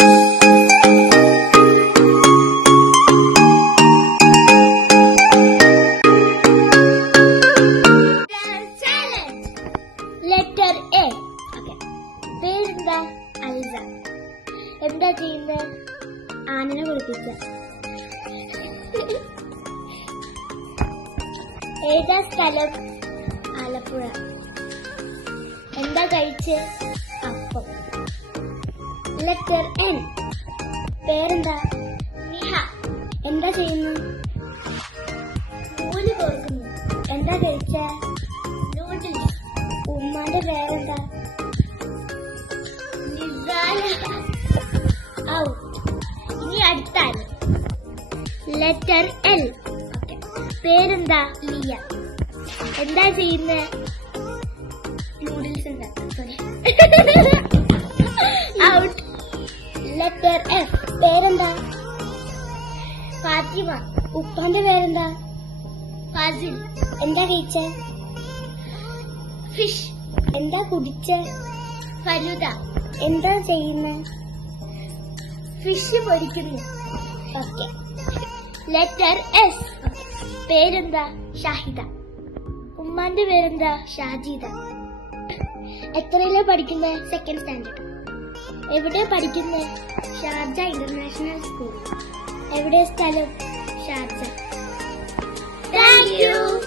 Letter A. പേരെന്താ? അൽസ. എന്താ ചെയ്യുന്നത്? ആനനെ കുളിപ്പിച്ച. ഏതാ സ്ഥലം? ആലപ്പുഴ. എന്താ കഴിച്ച്? അപ്പം. Letter N. പേരെന്താ? നിഹ. എന്താ ചെയ്യുന്നു? നൂല് കോർക്കുന്നു. എന്താ കഴിച്ച? നൂഡിൽസ്. ഉമ്മാന്റെ പേരെന്താ? ഔട്ട്. ഇനി അടുത്താണ് ലെറ്റർ എൽ. പേരെന്താ? ലിയ. എന്താ ചെയ്യുന്നത്? നൂഡിൽസ് ഉണ്ടാക്കും. സോറി. ഔട്ട്. Letter F. പേരെന്താ? ഫാത്തിമ. ഉപ്പാന്റെ പേരെന്താ? ഫാസിൽ. എന്താ കഴിച്ചേ? ഫിഷ്. എന്താ കുടിച്ചേ? ഫലൂദ. എന്താ ചെയ്യുന്നേ? ഫിഷ് പൊരിക്കുന്നു. ഓക്കെ. Letter S. പേരെന്താ? ഷാഹിദ. ഉമ്മാന്റെ പേരെന്താ? ഷാജിദ. എത്രയിലാ പഠിക്കുന്നേ? Second standard. എവിടെ പഠിക്കുന്നേ? Sharjah international school. എവിടെ സ്ഥലം? ഷാർജ. Thank you.